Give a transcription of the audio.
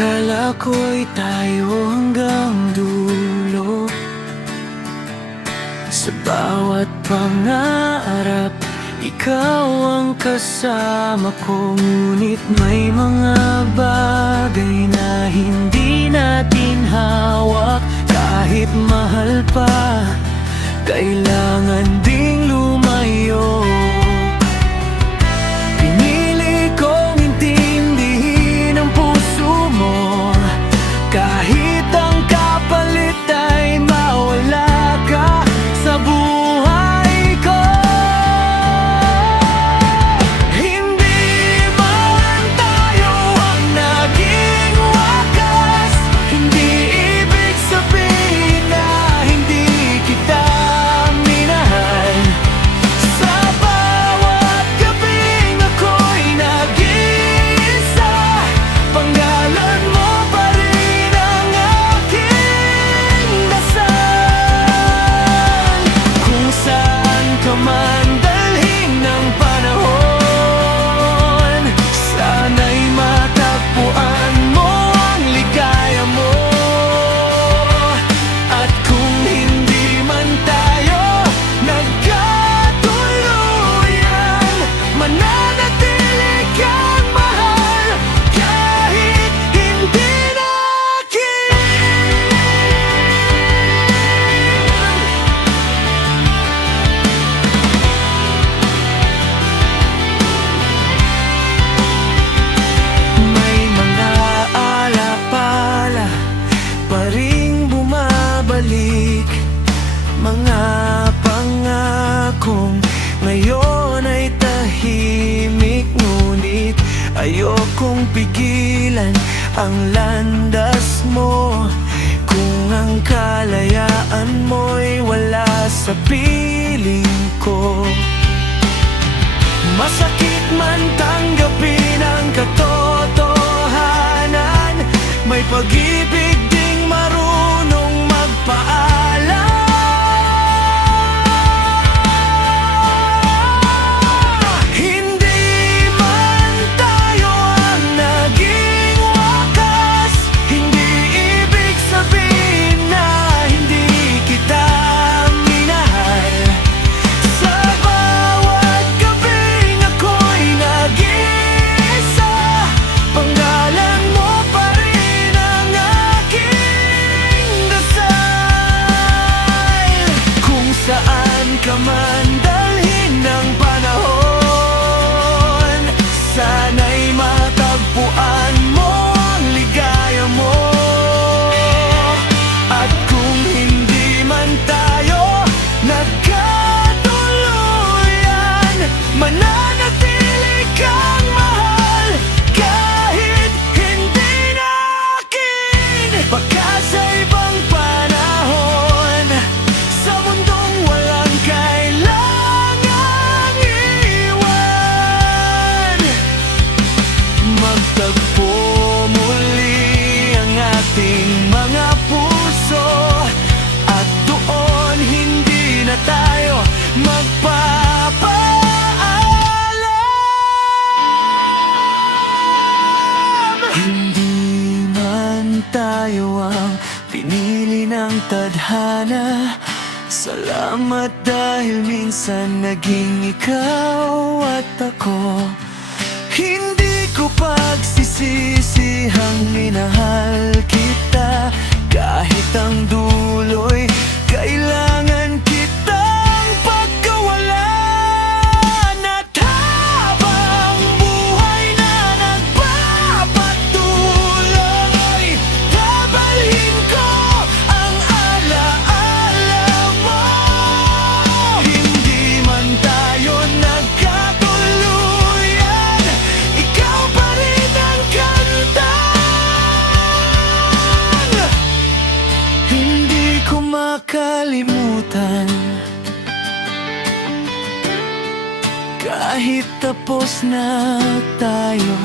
Akala ko'y tayo hanggang dulo. Sa bawat pangarap, ikaw ang kasama ko. Ngunit may mga bagay na hindi natin hawak. Kahit mahal pa, kailangan ding lumayo. Pinili kong intindihin ang puso mo, kahit ang kapalit ay mawala ka sa buhay ko. Hindi man tayo ang naging wakas, hindi ibig sabihin na hindi kita minahal. Sa bawat gabing ako'y nag-iisa, panggalan mo pa rin ang aking dasal. Kung saan ka man dalhin ng panahon, sana'y matagpuan mo ang ligaya mo. At kung hindi man tayo nagkatuluyan, mananatili kang mahal kahit hindi na akin. May mga alaala pa ring bumabalik, mga pangakong ngayon ay tahimik. Ngunit ayokong pigilan ang landas mo. Kung ang kalayaan mo'y wala sa piling ko, masakit man tanggapin ang katotohanan. May pag-ibig ding marunong magpaalam. Hindi man tayo ang naging wakas, hindi ibig sabihin na hindi kita minahal. Sa bawat gabing ako'y nag-iisa, panggalan mo pa rin ang aking dasal. Kung saan ka man dalhin ng panahon, sana'y matagpuan mo ang ligaya mo. At kung hindi man tayo nagkatuluyan, mananatili kang mahal kahit hindi na akin. Baka sa ibang panahon, sa mundong walang kailangang iwan, magtagpo muli ang ating mga puso. At doon hindi na tayo magpapaalam. Hindi man tayo ang pinili ng tadhana, salamat dahil minsan naging ikaw at ako. Hindi ko pagsisisihang minahal kita, kahit ang dulo'y kailangan kitang pagkawalan. At habang buhay na nagpapatuloy, babalhin ko ang alaala mo. Hindi man tayo nagkatuluyan, ikaw pa rin ang kantang hindi ko makalimutan. Kahit tapos na tayo,